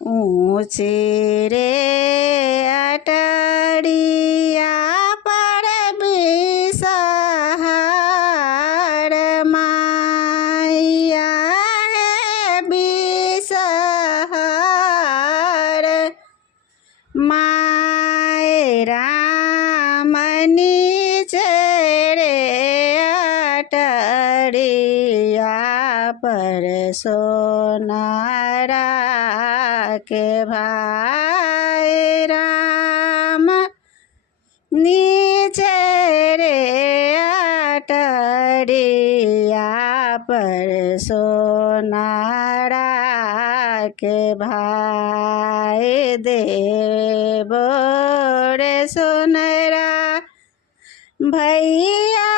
ऊँची रे अटरिया पर बिसहार माया है बिसहार। माय राम नीचे रे अटरिया पर सोनारा के भाई राम नीचे रे अटरिया पर सोनारा के भाई देवो रे सोनरा भैया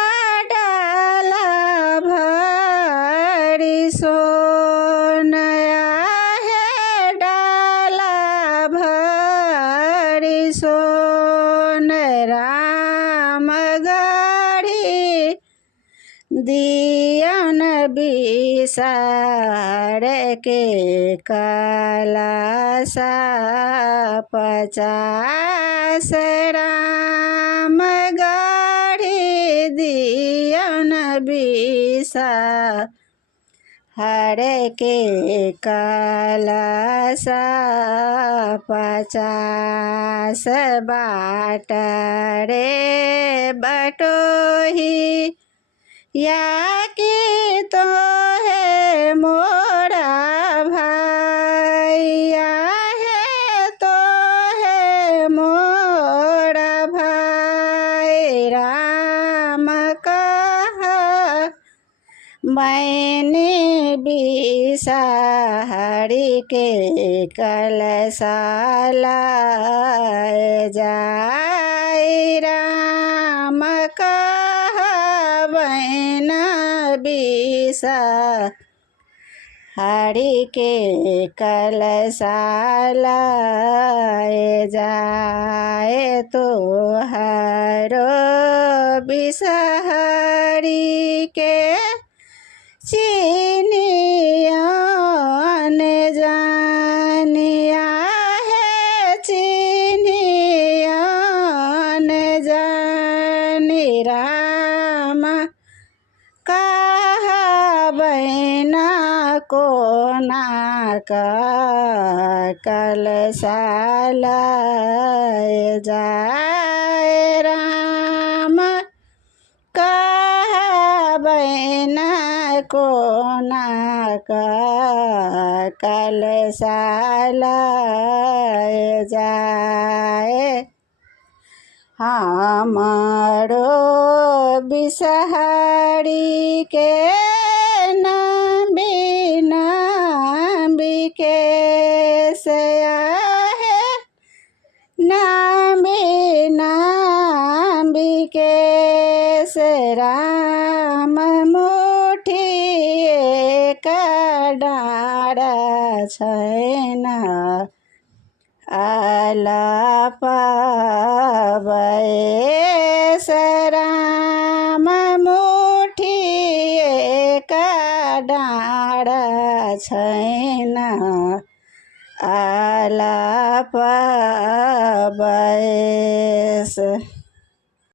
डाला भरी सोनया है डाला भरी सोन राम गढ़ी दियन बिसार के कलसा 50 राम गढ़ी दियन बिसार के कलसा 50 बाट रे बटोही या कि तो है मोरा भाइया है तो है मोरा भाई राम कहा मैंने बिसारी के कलसा लाए जाए राम कहा बहन बिसारी के कलसा लाए जाए तो हरो बिसहारी के चिनियन जानिया है चिनियन जानी राम कहा बहना को ना का कलसा लाए जाए राम कहा बहना को ना का कलसा लाए जाए हमारो बिसहारी के नाम्बी के सया है नाम्बी के से राम मुठी का डाँडा छैन आलापाबे राम मुठी का डाँडा छैन आलापाबे।